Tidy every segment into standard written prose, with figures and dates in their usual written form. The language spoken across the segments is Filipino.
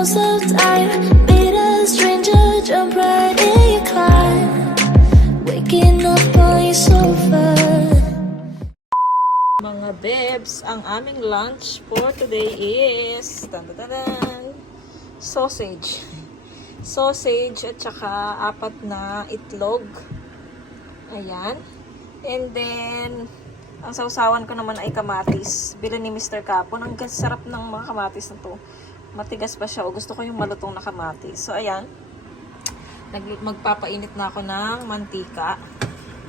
house of time. Meet a stranger, jump right in your climb. Waking up on your sofa. Mga bebs, ang aming lunch for today is sausage. Sausage at saka 4 na itlog. Ayan. And then, ang sausawan ko naman ay kamatis. Bili ni Mr. Capon. Ang sarap ng mga kamatis na to. Matigas pa siya. O gusto ko yung malutong na kamatis. So, ayan. Magpapainit na ako ng mantika.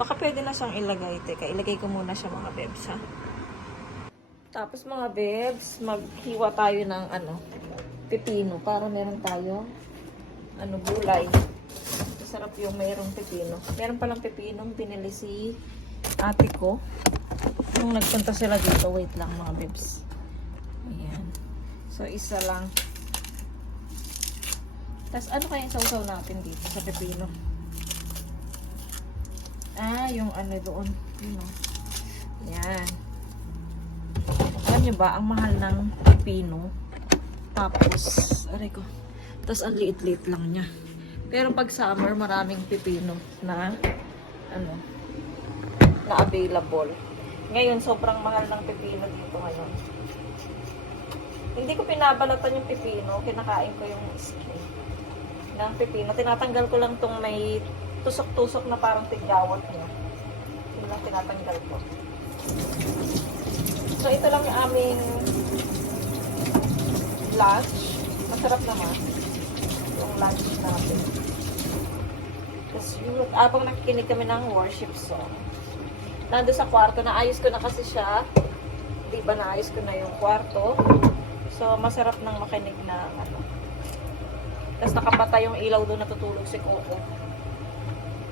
Baka pwede na siyang ilagay. Teka, ilagay ko muna siya mga bebs, ha. Tapos mga bebs, maghiwa tayo ng pepino. Para meron tayo gulay. Sarap yung mayroong pepino. Meron palang pepino, binili si ate ko. Nung nagpunta sila dito, wait lang mga bebs. Ayan. So, isa lang. Tapos, ano kaya yung sausaw natin dito sa pepino? Yung doon. Ayan. Alam nyo ba, ang mahal ng pepino. Tapos, aray ko. Tapos, ang liit-liit lang niya. Pero pag summer, maraming pepino na na available. Ngayon, sobrang mahal ng pepino dito ngayon. Hindi ko pinabalatan yung pepino. Kinakain ko yung skin ng pepino. Tinatanggal ko lang tong may tusok-tusok na parang tigawat niya. Yun lang tinatanggal ko. So, ito lang yung aming lunch. Masarap naman yung lunch natin. Tapos, abang nakikinig kami ng worship song. Nando sa kwarto, naayos ko na kasi siya. Di ba, naayos ko na yung kwarto. So, masarap nang makinig na Tapos, nakapatay yung ilaw doon, natutulog si Coco.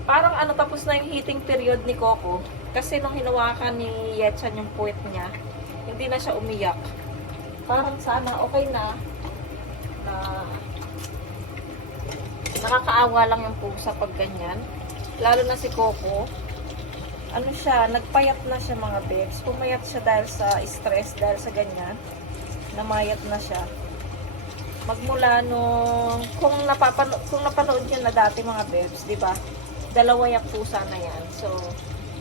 Parang tapos na yung heating period ni Coco. Kasi nung hinawakan ni Yetchan yung puwet niya, hindi na siya umiyak. Parang sana okay na nakakaawa lang yung pusa pag ganyan. Lalo na si Coco. Nagpayat na siya mga bebs. Pumayat siya dahil sa stress, dahil sa ganyan. Namayat na siya. Magmula nung, kung napanood niyo na dati mga bebs, di ba? 2 yung pusa na yan. So,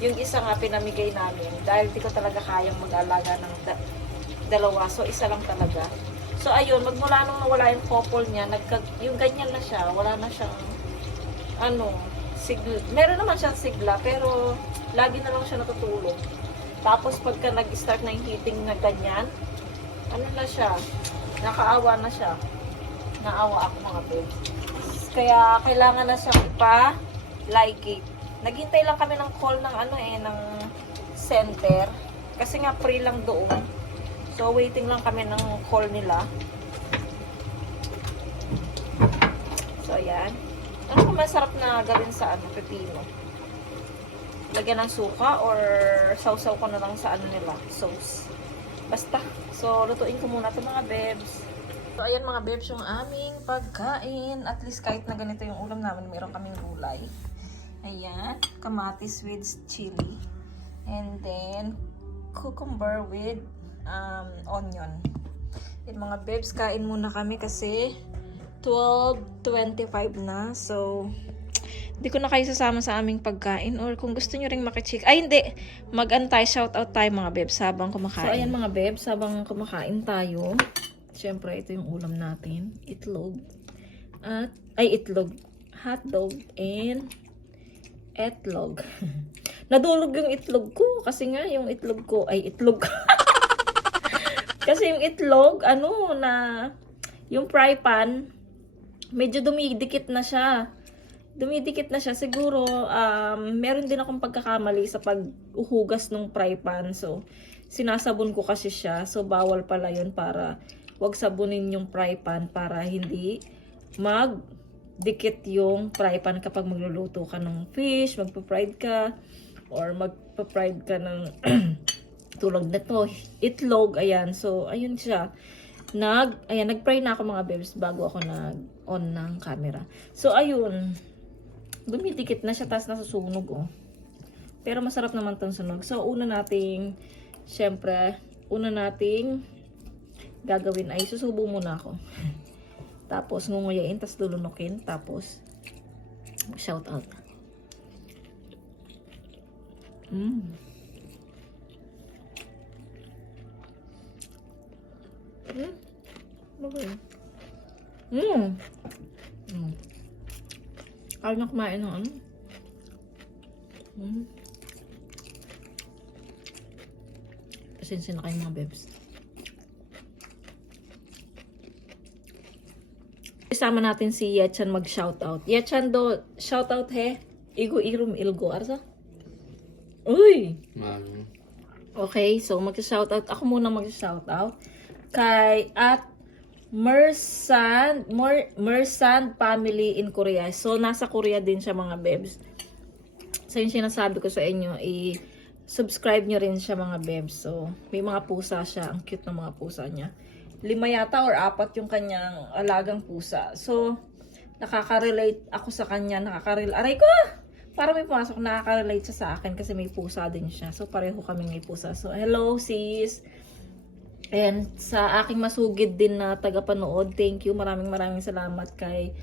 yung isa nga pinamigay namin dahil di ko talaga kayang mag-alaga ng 2. So, isa lang talaga. So, ayun, magmula nung nawala yung couple niya, yung ganyan na siya, wala na siyang, sigla. Meron naman siyang sigla, pero lagi na lang siya natutulog. Tapos, pagka nag-start na yung heating na ganyan, na siya, nakaawa na siya. Naawa ako mga babe. Kaya, kailangan na siyang ipa-ligate. Naghintay lang kami ng call ng ng center. Kasi nga free lang doon. So, waiting lang kami ng call nila. So, ayan. Ano masarap na gawin sa pepino? Lagyan ng suka or sausaw ko na lang sa nila, sauce. Basta. So, lutuin ko muna ito mga bebs. So, ayan mga bebs yung aming pagkain. At least kahit na ganito yung ulam namin, mayroon kaming gulay. Ayan. Kamatis with chili. And then, cucumber with onion. Yung mga bebs, kain muna kami kasi 12:25 na. So, hindi ko na kayo sasama sa aming pagkain. Or kung gusto nyo rin makichik. Ay, hindi. Mag-antay. Shoutout tayo mga bebs habang kumakain. So, ayan mga bebs, habang kumakain tayo. Siyempre, ito yung ulam natin. Itlog. Itlog. Hotdog and etlog. Nadulog yung itlog ko. Kasi nga, yung itlog ko ay itlog. Kasi yung itlog, yung fry pan, medyo dumidikit na siya. Siguro, meron din akong pagkakamali sa pag-uhugas ng fry pan. So, sinasabon ko kasi siya. So, bawal pala yun para wag sabunin yung fry pan para hindi magdikit yung fry pan kapag magluluto ka ng fish, magpa-fried ka, or magpa-fried ka ng tulog na to, itlog, ayan. So, ayun siya. Nag-fry na ako mga bebs bago ako nag-on ng camera. So, ayun. Dumidikit na siya, tapos nasusunog, oh. Pero masarap naman tong sunog. So, una nating gagawin ay susubo muna ako. Tapos ngunguyain, tapos lulunukin. Tapos shout out. Ano ba yun? Ayaw na kumain ng ano. Pasensya na kayo mga bebs. Isama natin si Yechan mag-shoutout. Yechan do, shoutout he. Igo irum ilgo. Arsa? Uy! Okay, so mag-shoutout. Ako muna mag-shoutout. Kay at Mersan family in Korea. So, nasa Korea din siya mga bebs. So, yung sinasabi ko sa inyo, i-subscribe nyo rin siya mga bebs. So, may mga pusa siya. Ang cute ng mga pusa niya. 5 yata or 4 yung kanyang alagang pusa. So, nakaka-relate ako sa kanya. Aray ko! Para may pumasok, nakaka-relate siya sa akin kasi may pusa din siya. So, pareho kami may pusa. So, hello sis! And sa aking masugid din na tagapanood, thank you. Maraming salamat kay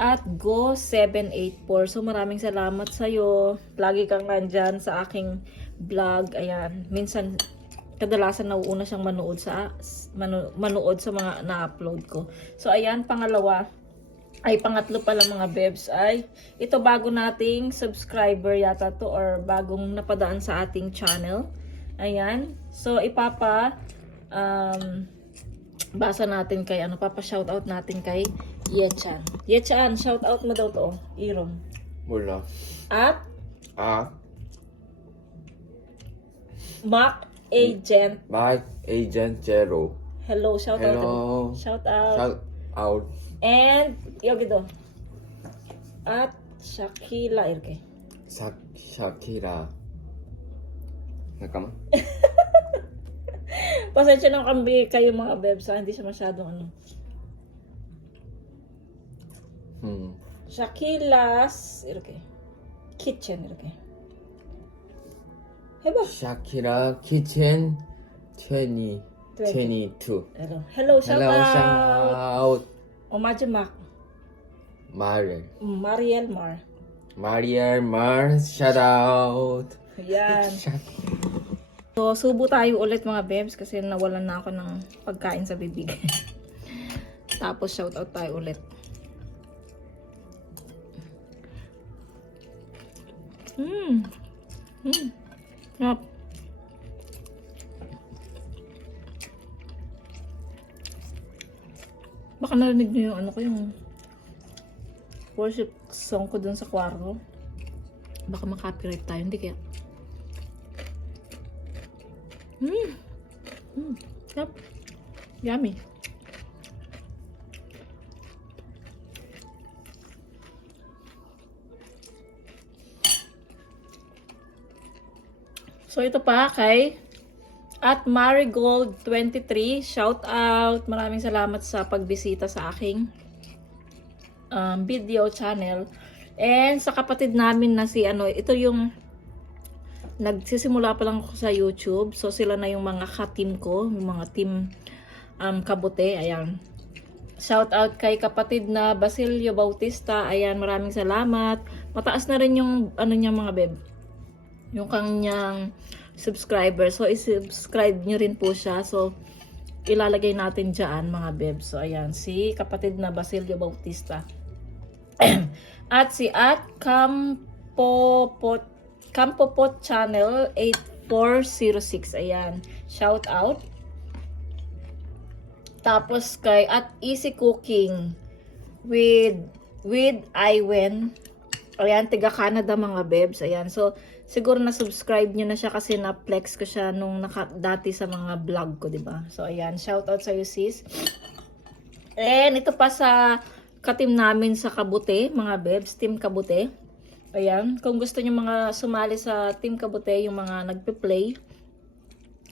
at Go784. So maraming salamat sa'yo. Lagi kang nandyan sa aking vlog. Ayan. Minsan, kadalasan nauuna siyang manood sa mga na-upload ko. So ayan, pangatlo pala mga bebs ay ito bago nating subscriber yata to or bagong napadaan sa ating channel. Ayan. So basa natin kay papa-shoutout natin kay Yechan. Yechan, shoutout mo daw to. Irong. 몰라. At 아, Mac Agent. Mike Agent Zero. Hello, shoutout. Hello. Shoutout. Shout out. And 여기 도. At Shakila 이렇게. 샤키라. 잠깐만. Pasensya na kami kayo mga bebs, hindi siya masyadong Shakila's 이렇게. Kitchen 이렇게. 해봐. 샤키라 키친 22. Hello, shout Hello, out. shout out. 마지막. Mariel Mar. Mariel Mar, shout out. Yan. So, subo tayo ulit mga bebs kasi nawalan na ako ng pagkain sa bibig. Tapos, shoutout tayo ulit. Yep. Baka narinig niyo yung yung worship song ko dun sa kwarto. Baka makapiright tayo, hindi kaya. Yep. Yummy. So ito pa kay at Marigold23, shout out. Maraming salamat sa pagbisita sa aking video channel. And sa kapatid namin na si ito yung nagsisimula pa lang ako sa YouTube. So, sila na yung mga ka-team ko. Yung mga team Kabute. Ayan. Shout out kay kapatid na Basilio Bautista. Ayan, maraming salamat. Mataas na rin yung niya mga beb. Yung kanyang subscriber. So, i-subscribe nyo rin po siya. So, ilalagay natin dyan mga beb. So, ayan. Si kapatid na Basilio Bautista. At si at Kampopot Channel 8406. Ayan. Shout out. Tapos kay at Easy Cooking with Iwen. Ayan, tiga Canada mga bebs. Ayan. So, siguro na-subscribe nyo na siya kasi na-flex ko siya nung dati sa mga vlog ko, diba? So, ayan. Shout out sa'yo, sis. And ito pa sa ka-team namin sa Kabute, mga bebs. Team Kabute. Ayan, kung gusto niyo mga sumali sa Team Kabute, yung mga nagpe-play.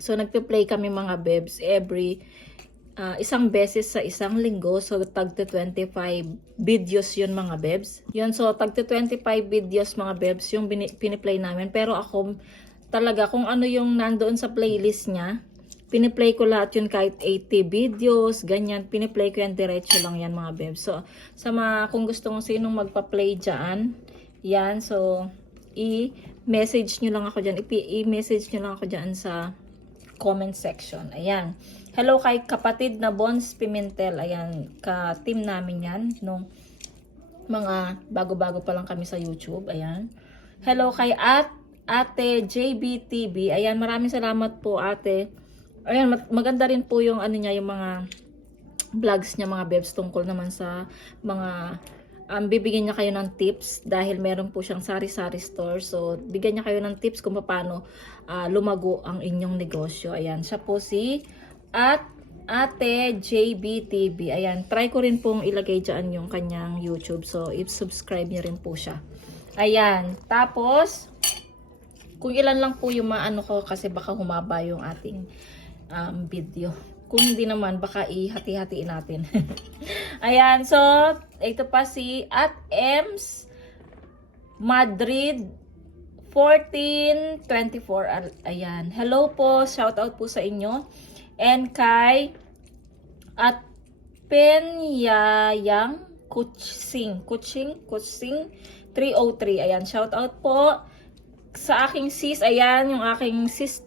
So, nagpe-play kami mga bebs every isang beses sa isang linggo. So, tagte 25 videos yun mga bebs. Yun, so tagte 25 videos mga bebs yung piniplay namin. Pero ako, talaga, kung ano yung nandoon sa playlist niya, piniplay ko lahat yun kahit 80 videos, ganyan. Piniplay ko yan, diretso lang yan mga bebs. So, sa mga, kung gusto mong sinong magpa-play dyan, yan. So, i-message nyo lang ako dyan. I-message nyo lang ako dyan sa comment section. Ayan. Hello kay kapatid na Bons Pimentel. Ayan. Ka-team namin yan. Nung mga bago-bago pa lang kami sa YouTube. Ayan. Hello kay Ate JBTV. Ayan. Maraming salamat po ate. Ayan. Maganda rin po yung ano niya, yung mga vlogs niya mga bebs tungkol naman sa mga bibigyan niya kayo ng tips dahil meron po siyang sari-sari store. So, bigyan niya kayo ng tips kung paano lumago ang inyong negosyo. Ayan, siya po si Ate JBTV. Ayan, try ko rin pong ilagay dyan yung kanyang YouTube. So, i-subscribe niyo rin po siya. Ayan, tapos, kung ilan lang po yung maano ko kasi baka humaba yung ating video. Kung hindi naman, baka ihati-hatiin natin. Ayan, so, ito pa si @ems Madrid 1424. Ayan, hello po, shout out po sa inyo. And kay Penyayang Kuching 303. Ayan, shout out po sa aking sis. Ayan, yung aking sis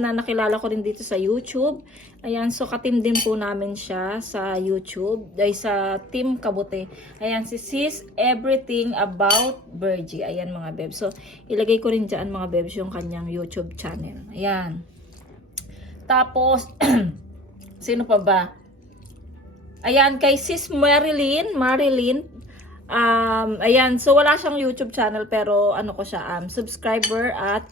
na nakilala ko rin dito sa YouTube. Ayan, so katim din po namin siya sa YouTube, ay sa Team Kabute. Ayan, si Sis Everything About Virgie. Ayan mga bebs. So, ilagay ko rin dyan mga bebs yung kanyang YouTube channel. Ayan. Tapos, sino pa ba? Ayan, kay Sis Marilyn. Ayan, so wala siyang YouTube channel pero ano ko siya, subscriber at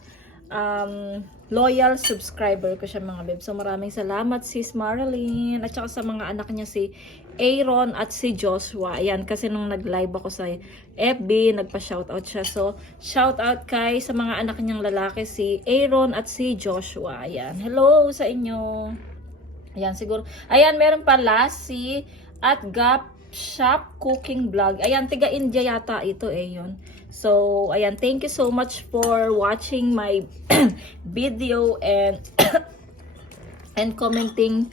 loyal subscriber ko siya mga beb. So maraming salamat Sis Marilyn at saka sa mga anak niya si Aaron at si Joshua. Ayan, kasi nung nag-live ako sa FB, nagpa-shoutout siya. So shoutout kay sa mga anak niyang lalaki si Aaron at si Joshua. Ayan, hello sa inyo. Ayan, siguro. Ayan, meron pala si @Gap Shop Cooking Vlog. Ayan, tiga India yata ito yun. So, ayan, thank you so much for watching my video and and commenting.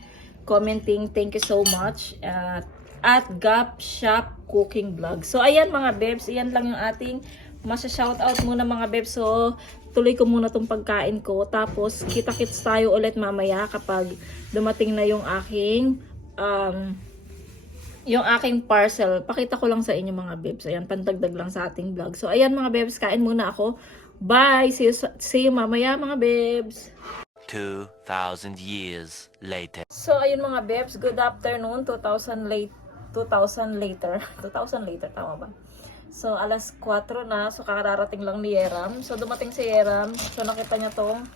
Thank you so much @Gap Shop Cooking Vlog. So, ayan mga bebs, ayan lang yung ating masya-shoutout muna mga bebs. So, tuloy ko muna tong pagkain ko. Tapos, kita-kits tayo ulit mamaya kapag dumating na yung aking parcel. Pakita ko lang sa inyo mga bebs. Ayan, pandagdag lang sa ating vlog. So, ayan mga bebs, kain muna ako. Bye! See you mamaya mga bebs. 2,000 years later. So, ayun mga bebs, good afternoon. 2,000 later, tama ba? So, alas 4 na. So, kararating lang ni Yeram. So, dumating si Yeram. So, nakita niya tong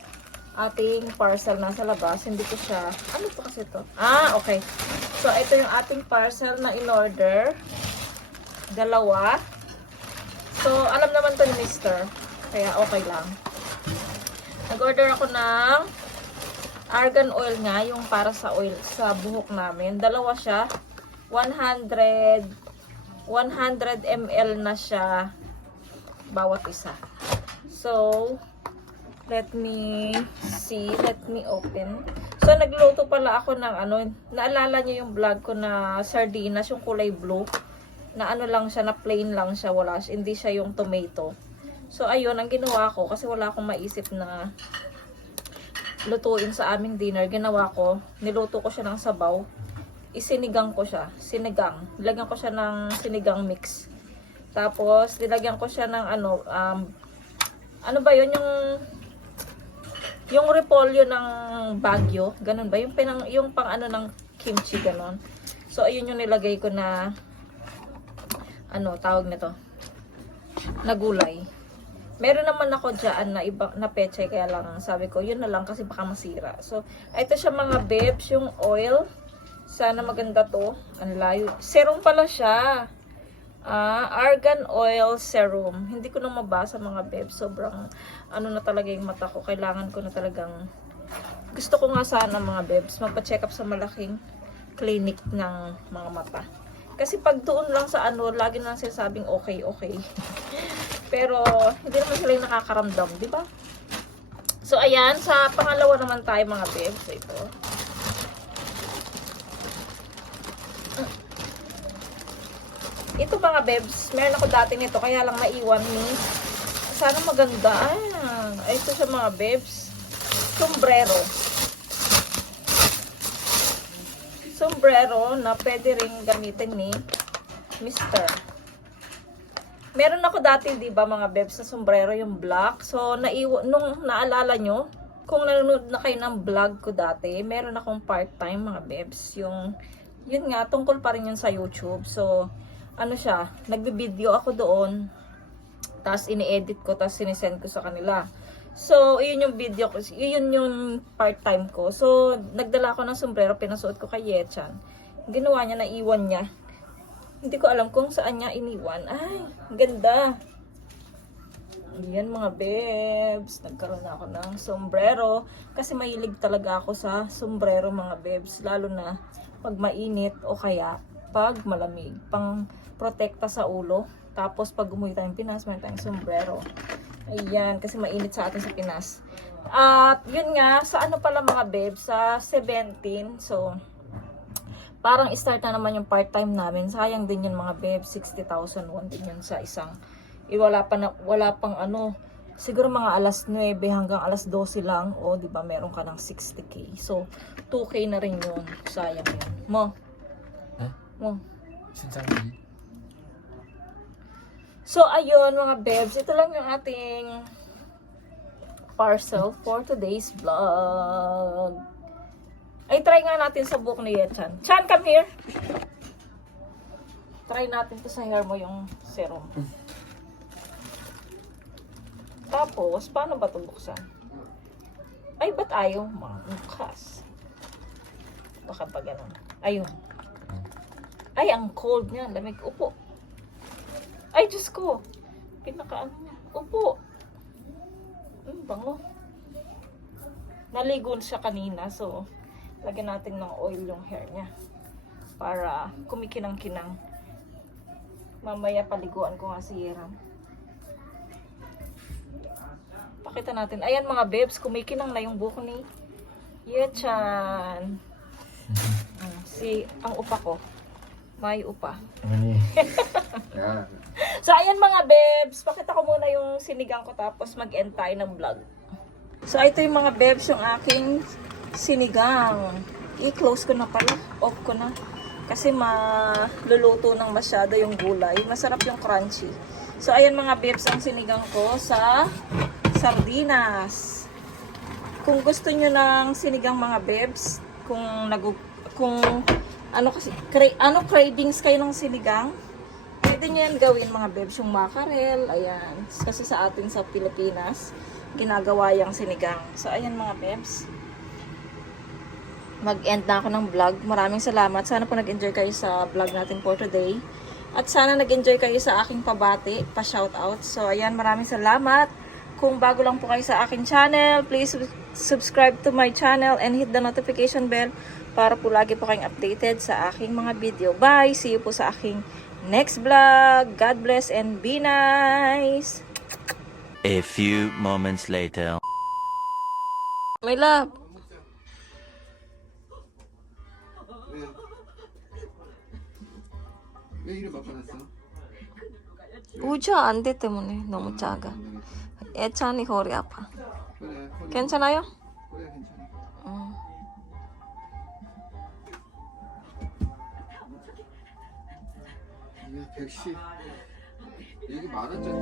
ating parcel nasa labas. Hindi ko siya, ano to kasi to? Okay. So, ito yung ating parcel na in-order. Dalawa. So, alam naman to ni Mr. Kaya okay lang. Nag-order ako ng argan oil nga, yung para sa oil, sa buhok namin. Dalawa siya. 100 ml na siya bawat isa. So, let me see. Let me open. So, nagluto pala ako ng naalala niyo yung vlog ko na sardinas, yung kulay blue. Na lang siya, na plain lang siya. Hindi siya yung tomato. So, ayun, ang ginawa ko, kasi wala akong maisip na lutuin sa aming dinner. Ginawa ko, niluto ko siya ng sabaw. Isinigang ko siya. Nilagyan ko siya ng sinigang mix. Tapos, nilagyan ko siya ng ano ba yun, yung repolyo ng Baguio, ganun ba? Yung pang ng kimchi, ganun. So, ayun yung nilagay ko na, tawag nito, na gulay. Meron naman ako dyan na peche, kaya lang sabi ko, yun na lang kasi baka masira. So, ito siya mga bebs, yung oil. Sana maganda to. Ang layo. Serum pala siya. Argan oil serum. Hindi ko na mabasa mga bebs. Sobrang na talaga yung mata ko. Kailangan ko na talagang, gusto ko nga sana mga bebs magpa-check up sa malaking clinic ng mga mata. Kasi pag doon lang sa lagi na lang sinasabing okay. Pero hindi naman sila yung nakakaramdam, di ba? So, ayan. Sa pangalawa naman tayo mga bebs. Ito. Ito mga bebs. Meron ako dati nito. Kaya lang naiwan ni. Sana maganda. Ayan. Ito siya mga bebs. Sombrero. Sombrero na pwede ring gamitin ni Mr. Meron ako dati, di ba mga bebs, sa sombrero yung black. So, nung naalala nyo, kung nanonood na kayo ng vlog ko dati, meron akong part-time mga bebs. Yun nga, tungkol pa rin yun sa YouTube. So, ano siya, nagbe-video ako doon, tapos ini-edit ko, tapos sinisend ko sa kanila. So, yun yung video ko, yun yung part-time ko. So, nagdala ako ng sombrero, pinasuot ko kay Yechan. Ginawa niya, naiwan niya. Hindi ko alam kung saan niya iniwan. Ay, ganda. Ayan mga bebs, nagkaroon na ako ng sombrero. Kasi mahilig talaga ako sa sombrero mga bebs. Lalo na pag mainit o kaya pag malamig. Pang protekta sa ulo. Tapos pag umuwi tayong Pinas, mayroon tayong sombrero. Ayan, kasi mainit sa atin sa Pinas. At yun nga, sa ano pala mga bebs, sa 17. So, parang start na naman yung part-time namin. Sayang din yun mga bebs, 60,000 won din yun sa isang. Wala pang ano, siguro mga alas 9 hanggang alas 12 lang. O, di ba meron ka ng 60k. So, 2k na rin yun. Sayang yun. Mo? Huh? Mo? 신상이. So, ayun mga bebs. Ito lang yung ating parcel for today's vlog. Ay, try nga natin sa buhok ni Yechan. Chan, come here! Try natin to sa hair mo yung serum. Tapos, paano ba ito buksan? Ay, ba't ayaw? Bukas. Baka pa ganun. Ayun. Ay, ang cold niya. Lamig. Upo. Ay, Diyos ko. Pinakaano niya. Upo. Bango. Naligo siya kanina. So, lagyan natin ng oil yung hair niya. Para kumikinang-kinang. Mamaya paliguan ko nga si Yeram. Pakita natin. Ayan mga bebs, kumikinang na yung buhok ni Yechan. Ang upa ko. May upa. 아니. So, ayan mga bebs. Pakita ko muna yung sinigang ko tapos mag-end tayo ng vlog. So, ito yung mga bebs, yung aking sinigang. I-close ko na pala. Off ko na. Kasi maluluto ng masyado yung gulay. Masarap yung crunchy. So, ayan mga bebs, ang sinigang ko sa sardinas. Kung gusto nyo ng sinigang mga bebs, kung cravings kayo ng sinigang, pwede nyo yan gawin mga bebs, yung mackerel, ayan. Kasi sa atin sa Pilipinas, ginagawa yung sinigang. So, ayan mga bebs. Mag-end na ako ng vlog. Maraming salamat. Sana po nag-enjoy kayo sa vlog natin for today. At sana nag-enjoy kayo sa aking pabati, pa-shoutout. So, ayan, maraming salamat. Kung bago lang po kayo sa aking channel, please subscribe to my channel and hit the notification bell para po lagi po kayong updated sa aking mga video. Bye! See you po sa aking next vlog. God bless and be nice! A few moments later. My love! 왜 이래 바꿔놨어? 우주 안 돼 때문에 너무 작아. 예찬이 허리 아파. 그래, 괜찮아요? 그래 괜찮아. 이게 110 여기 만원짜리